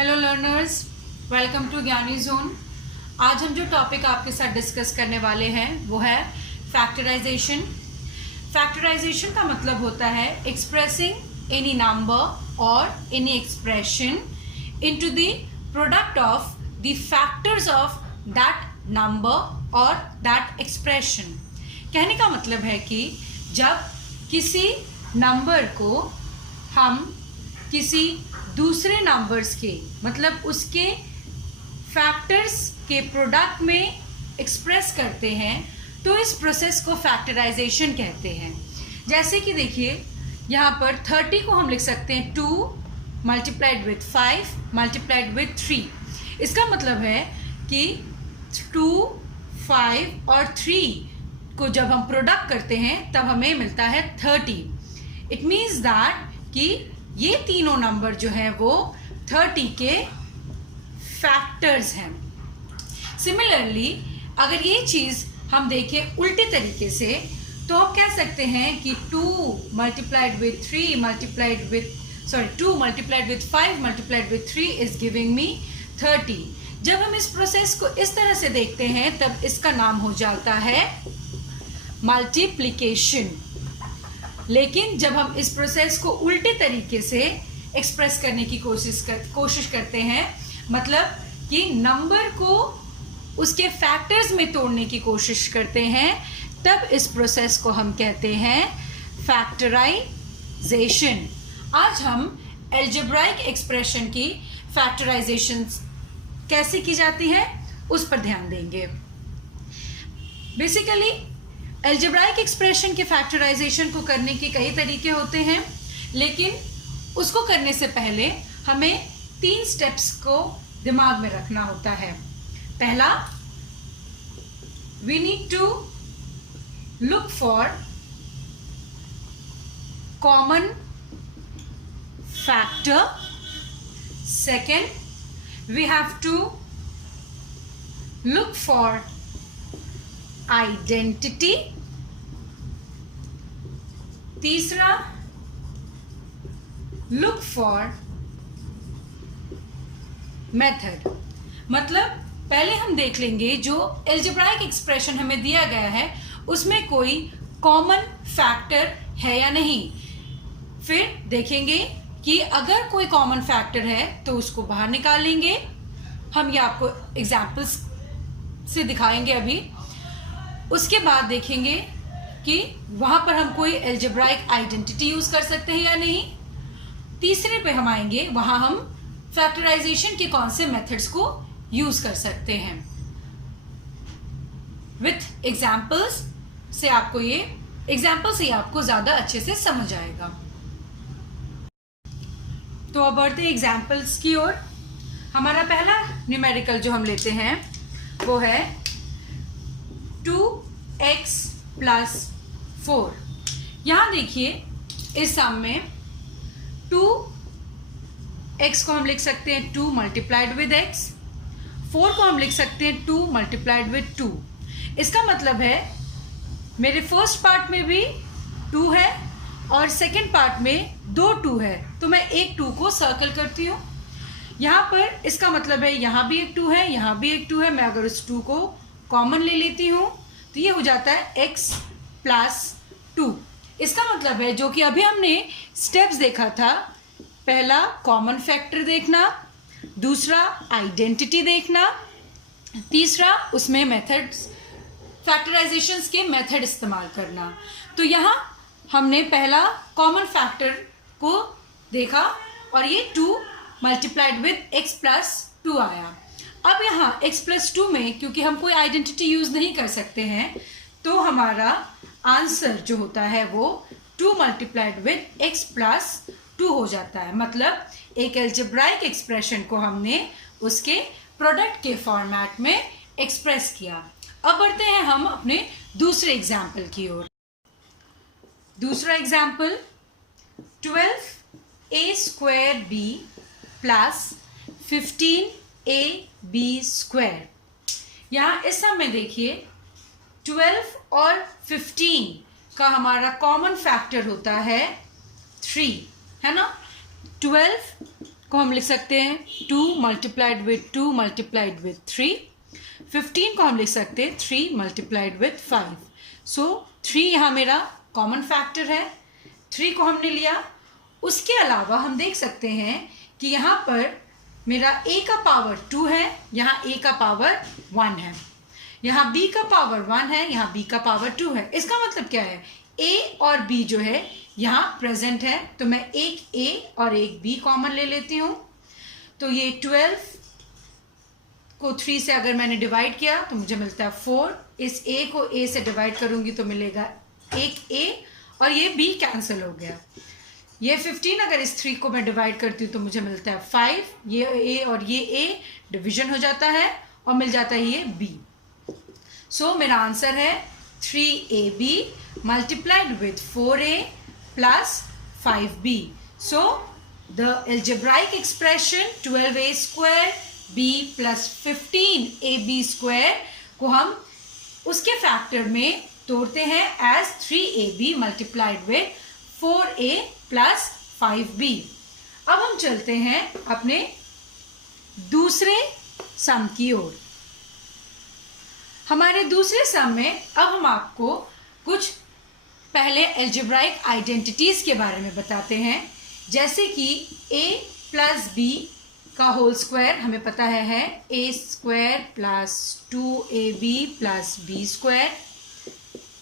Hello learners, welcome to ज्ञानी zone. आज हम जो टॉपिक आपके साथ डिस्कस करने वाले हैं वो है फैक्टराइजेशन। फैक्टराइजेशन का मतलब होता है एक्सप्रेसिंग एनी नंबर और any expression into the product of the factors of that number और दैट एक्सप्रेशन। कहने का मतलब है कि जब किसी नंबर को हम किसी दूसरे नंबर्स के मतलब उसके फैक्टर्स के प्रोडक्ट में एक्सप्रेस करते हैं तो इस प्रोसेस को फैक्टराइजेशन कहते हैं। जैसे कि देखिए यहाँ पर 30 को हम लिख सकते हैं 2 मल्टीप्लाइड विथ 5 मल्टीप्लाइड विथ 3। इसका मतलब है कि 2, 5 और 3 को जब हम प्रोडक्ट करते हैं तब हमें मिलता है 30। इट मीन्स दैट कि ये तीनों नंबर जो हैं वो 30 के फैक्टर्स हैं। सिमिलरली अगर ये चीज़ हम देखें उल्टे तरीके से तो हम कह सकते हैं कि 2 multiplied with 3 multiplied with 2 multiplied with 5 multiplied with 3 is giving me 30। जब हम इस प्रोसेस को इस तरह से देखते हैं तब इसका नाम हो जाता है मल्टीप्लिकेशन। लेकिन जब हम इस प्रोसेस को उल्टे तरीके से एक्सप्रेस करने की कोशिश करते हैं, मतलब कि नंबर को उसके फैक्टर्स में तोड़ने की कोशिश करते हैं, तब इस प्रोसेस को हम कहते हैं फैक्टराइजेशन। आज हम एल्जेब्राइक एक्सप्रेशन की फैक्टराइजेशन कैसे की जाती है उस पर ध्यान देंगे। बेसिकली एल्जेब्राइक एक्सप्रेशन के फैक्टराइजेशन को करने के कई तरीके होते हैं, लेकिन उसको करने से पहले हमें 3 स्टेप्स को दिमाग में रखना होता है। पहला, we need to look for common factor. Second, we have to look for identity. तीसरा, लुक फॉर मेथड। मतलब पहले हम देख लेंगे जो एल्जेब्राइक एक्सप्रेशन हमें दिया गया है उसमें कोई कॉमन फैक्टर है या नहीं। फिर देखेंगे कि अगर कोई कॉमन फैक्टर है तो उसको बाहर निकालेंगे। हम ये आपको एग्जाम्पल्स से दिखाएंगे अभी। उसके बाद देखेंगे कि वहाँ पर हम कोई एल्जेब्राइक आइडेंटिटी यूज़ कर सकते हैं या नहीं। तीसरे पे हम आएंगे, वहाँ हम फैक्टराइजेशन के कौन से मेथड्स को यूज़ कर सकते हैं। विथ एग्जाम्पल्स से आपको ये आपको ज़्यादा अच्छे से समझ आएगा। तो अब बढ़ते हैं एग्जाम्पल्स की ओर। हमारा पहला न्यूमेरिकल जो हम लेते हैं वो है 2x + 4। यहाँ देखिए इस सम में 2x को हम लिख सकते हैं 2 मल्टीप्लाइड विद x, 4 को हम लिख सकते हैं 2 मल्टीप्लाइड विद 2। इसका मतलब है मेरे फर्स्ट पार्ट में भी 2 है और सेकंड पार्ट में 2 2 है, तो मैं एक 2 को सर्कल करती हूँ। यहाँ पर इसका मतलब है यहाँ भी एक 2 है, यहाँ भी एक 2 है। मैं अगर उस 2 को कॉमन ले लेती हूँ तो ये हो जाता है x + 2। इसका मतलब है जो कि अभी हमने स्टेप्स देखा था, पहला कॉमन फैक्टर देखना, दूसरा आइडेंटिटी देखना, तीसरा उसमें मेथड्स फैक्टराइजेशंस के मेथड इस्तेमाल करना। तो यहाँ हमने पहला कॉमन फैक्टर को देखा और ये 2 मल्टीप्लाइड विद x + 2 आया। अब यहाँ x + 2 में क्योंकि हम कोई आइडेंटिटी यूज़ नहीं कर सकते हैं तो हमारा आंसर जो होता है वो 2 मल्टीप्लाइड विद x + 2 हो जाता है। मतलब एक एल्जेब्राइक एक्सप्रेशन को हमने उसके प्रोडक्ट के फॉर्मेट में एक्सप्रेस किया। अब बढ़ते हैं हम अपने दूसरे एग्जाम्पल की ओर। दूसरा एग्जाम्पल 12ab + 15ab²। यहाँ इस समय देखिए 12 और 15 का हमारा कॉमन फैक्टर होता है 3, है ना। 12 को हम लिख सकते हैं 2 मल्टीप्लाइड विथ 2 मल्टीप्लाइड विथ 3। 15 को हम लिख सकते हैं 3 मल्टीप्लाइड विथ 5। सो 3 यहाँ मेरा कॉमन फैक्टर है, 3 को हमने लिया। उसके अलावा हम देख सकते हैं कि यहाँ पर मेरा a का पावर 2 है, यहाँ a का पावर 1 है, यहाँ b का पावर 1 है, यहाँ b का पावर 2 है। इसका मतलब क्या है, a और b जो है यहाँ प्रेजेंट है, तो मैं एक a और एक b कॉमन ले लेती हूँ। तो ये 12 को 3 से अगर मैंने डिवाइड किया तो मुझे मिलता है 4। इस a को a से डिवाइड करूँगी तो मिलेगा एक a और ये b कैंसिल हो गया। ये 15 अगर इस 3 को मैं डिवाइड करती हूँ तो मुझे मिलता है 5। ये a और ये a डिवीजन हो जाता है और मिल जाता है ये b। सो मेरा आंसर है 3ab multiplied with 4a plus 5b। So the algebraic expression 12a square b plus 15ab square को हम उसके फैक्टर में तोड़ते हैं as 3ab multiplied with 4a plus 5b। अब हम चलते हैं अपने दूसरे सम की ओर। हमारे दूसरे सम में अब हम आपको कुछ पहले एल्जेब्राइक आइडेंटिटीज के बारे में बताते हैं, जैसे कि a प्लस b का होल स्क्वायर हमें पता है a square plus 2ab plus b square.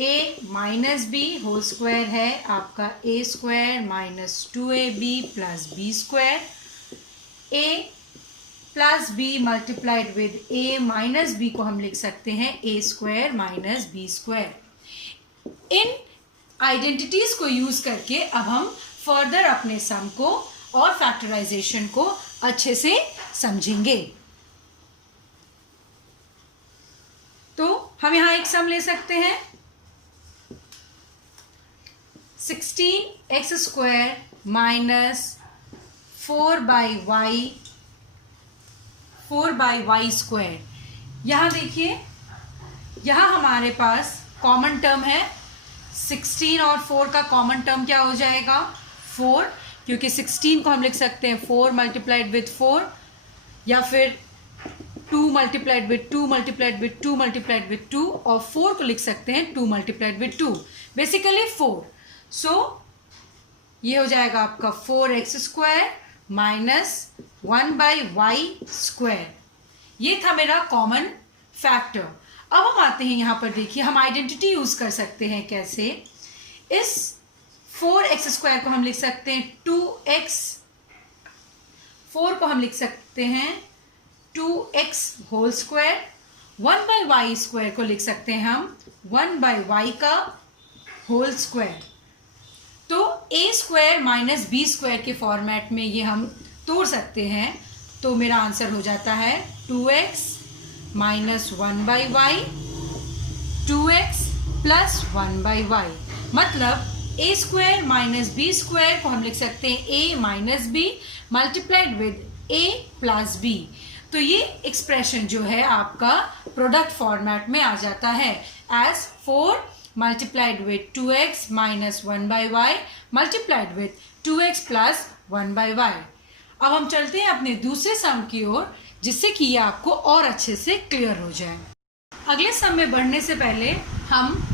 a minus B whole square है आपका a square minus 2ab plus b square. a plus B multiplied with a minus b को हम लिख सकते हैं a square minus b square. इन identities को use करके अब हम फर्दर अपने सम को और फैक्टराइजेशन को अच्छे से समझेंगे। तो हम यहां एक सम ले सकते हैं 16x square minus 4 by Y square. यहाँ देखिए, यहाँ हमारे पास कॉमन टर्म है 16 और 4 का कॉमन टर्म क्या हो जाएगा 4, क्योंकि 16 को हम लिख सकते हैं 4 मल्टीप्लाइड विथ 4 या फिर 2 multiplied with 2 multiplied with 2 multiplied with 2 और 4 को लिख सकते हैं 2 मल्टीप्लाइड विथ 2, बेसिकली 4। सो ये हो जाएगा आपका 4x square minus 1 by Y square. ये था मेरा कॉमन फैक्टर। अब हम आते हैं यहाँ पर, देखिए हम आइडेंटिटी यूज कर सकते हैं कैसे। इस 4x स्क्वायर को हम लिख सकते हैं 2x, 4 को हम लिख सकते हैं 2x whole square. 1 by Y square को लिख सकते हैं हम 1 बाई वाई का होल स्क्वायर। तो a square minus B square के फॉर्मेट में ये हम तोड़ सकते हैं, तो मेरा आंसर हो जाता है 2x minus 1 by y 2x plus 1 by y. मतलब a square minus B square को हम लिख सकते हैं a minus b multiplied with a plus b. तो ये एक्सप्रेशन जो है आपका प्रोडक्ट फॉर्मेट में आ जाता है as 4 multiplied with 2x minus 1 by y multiplied with 2x plus 1 by y. अब हम चलते हैं अपने दूसरे सम की ओर, जिससे कि ये आपको और अच्छे से क्लियर हो जाए। अगले सम में बढ़ने से पहले हम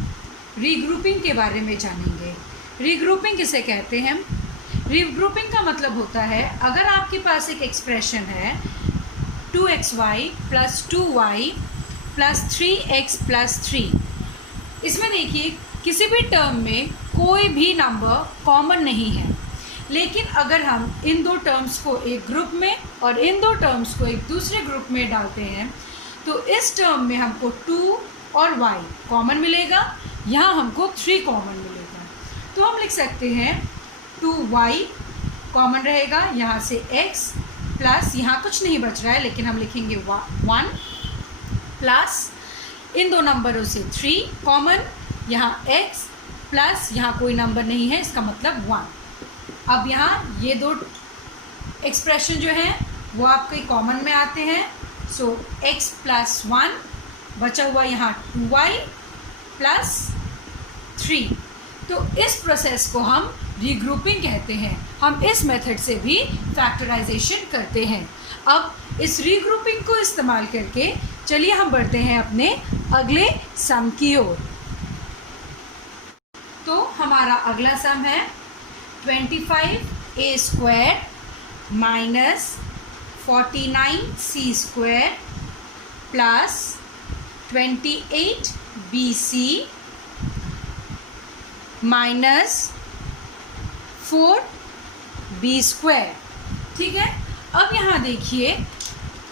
रीग्रुपिंग के बारे में जानेंगे। रीग्रुपिंग किसे कहते हैं? रीग्रुपिंग का मतलब होता है, अगर आपके पास एक एक्सप्रेशन है 2xy plus 2y plus 3x plus 3, इसमें देखिए किसी भी टर्म में कोई भी नंबर कॉमन नहीं है, लेकिन अगर हम इन दो टर्म्स को एक ग्रुप में और इन दो टर्म्स को एक दूसरे ग्रुप में डालते हैं तो इस टर्म में हमको 2 और y कॉमन मिलेगा, यहाँ हमको 3 कॉमन मिलेगा। तो हम लिख सकते हैं 2y कॉमन रहेगा, यहाँ से x प्लस यहाँ कुछ नहीं बच रहा है लेकिन हम लिखेंगे 1 प्लस इन दो नंबरों से 3 कॉमन, यहाँ x प्लस यहाँ कोई नंबर नहीं है, इसका मतलब 1। अब यहाँ ये दो एक्सप्रेशन जो हैं वो आपके कॉमन में आते हैं। सो x प्लस 1 बचा हुआ यहाँ 2y प्लस 3। तो इस प्रोसेस को हम रीग्रुपिंग कहते हैं। हम इस मेथड से भी फैक्टराइजेशन करते हैं। अब इस रीग्रुपिंग को इस्तेमाल करके चलिए हम बढ़ते हैं अपने अगले सम की ओर। तो हमारा अगला सम है 25a² minus 49c² plus 28bc minus 4b²। ठीक है, अब यहाँ देखिए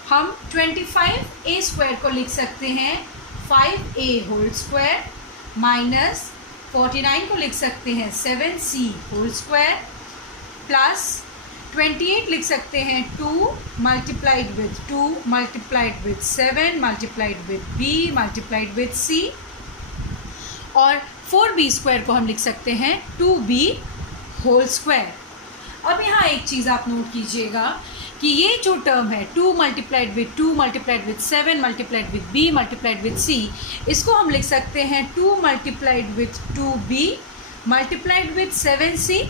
हम 25a² को लिख सकते हैं 5a² माइनस 49 को लिख सकते हैं 7c² प्लस 28 लिख सकते हैं 2 multiplied with 2 multiplied with 7 multiplied with b multiplied with c, और 4b² को हम लिख सकते हैं 2b²। अब यहाँ एक चीज़ आप नोट कीजिएगा कि ये जो टर्म है 2 multiplied with 2 multiplied with 7 multiplied with b multiplied with c, इसको हम लिख सकते हैं 2 multiplied with 2b multiplied with 7c,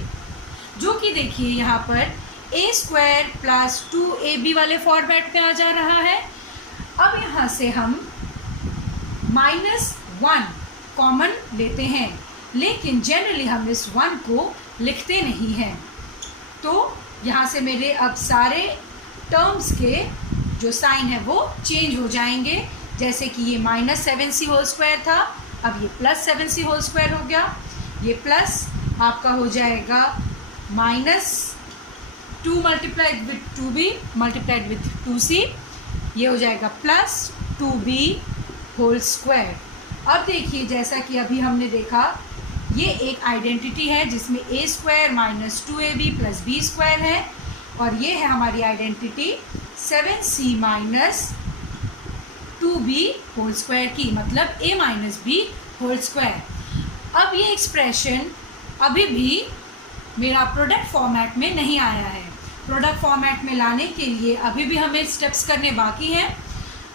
जो कि देखिए यहाँ पर a² प्लस 2ab वाले फॉर्मेट में आ जा रहा है। अब यहाँ से हम -1 कॉमन लेते हैं, लेकिन जनरली हम इस 1 को लिखते नहीं हैं। तो यहाँ से मेरे अब सारे टर्म्स के जो साइन है वो चेंज हो जाएंगे। जैसे कि ये -7c² था, अब ये +7c² हो गया। ये प्लस आपका हो जाएगा -2 multiplied with 2b multiplied with 2c, ये हो जाएगा प्लस 2b²। अब देखिए जैसा कि अभी हमने देखा, ये एक आइडेंटिटी है जिसमें a² minus 2ab plus b² है, और ये है हमारी आइडेंटिटी 7c माइनस 2b² की, मतलब a माइनस b²। अब ये एक्सप्रेशन अभी भी मेरा प्रोडक्ट फॉर्मेट में नहीं आया है। प्रोडक्ट फॉर्मेट में लाने के लिए अभी भी हमें स्टेप्स करने बाकी हैं।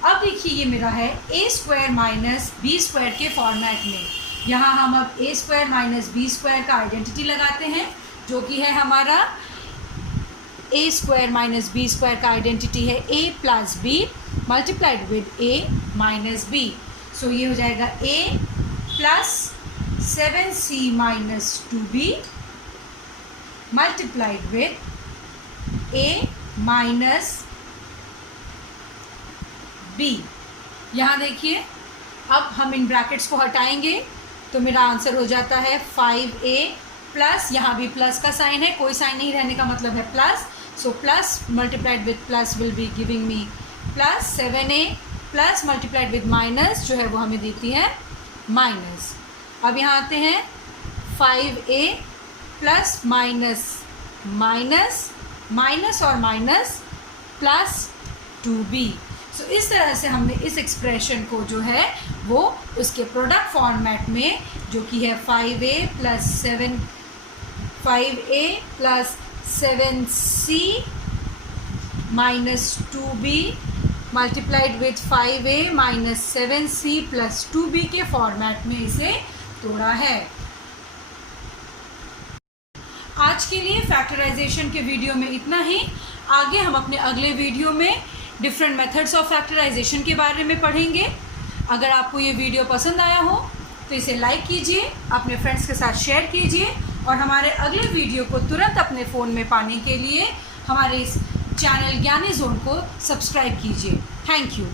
अब देखिए ये मेरा है a² माइनस b² के फॉर्मेट में। यहाँ हम अब a² माइनस b² का आइडेंटिटी लगाते हैं, जो कि है हमारा a² माइनस b² का आइडेंटिटी है a plus b multiplied with a minus b। सो ये हो जाएगा a plus 7c minus 2b multiplied with a minus b। यहाँ देखिए अब हम इन ब्रैकेट्स को हटाएंगे तो मेरा आंसर हो जाता है 5a प्लस, यहाँ भी प्लस का साइन है, कोई साइन नहीं रहने का मतलब है plus. So plus multiplied with plus will be giving me plus 7a plus multiplied with minus जो है वो हमें देती है माइनस। अब यहाँ आते हैं 5a plus minus minus minus और माइनस प्लस 2b। सो इस तरह से हमने इस एक्सप्रेशन को जो है वो उसके प्रोडक्ट फॉर्मेट में, जो कि है 5a plus 7c minus 2b multiplied with 5a minus 7c plus 2b के फॉर्मेट में इसे तोड़ा है। आज के लिए फैक्टराइजेशन के वीडियो में इतना ही। आगे हम अपने अगले वीडियो में डिफरेंट मेथड्स ऑफ फैक्टराइजेशन के बारे में पढ़ेंगे। अगर आपको ये वीडियो पसंद आया हो तो इसे लाइक कीजिए, अपने फ्रेंड्स के साथ शेयर कीजिए, और हमारे अगले वीडियो को तुरंत अपने फ़ोन में पाने के लिए हमारे इस चैनल ज्ञानी जोन को सब्सक्राइब कीजिए। Thank you.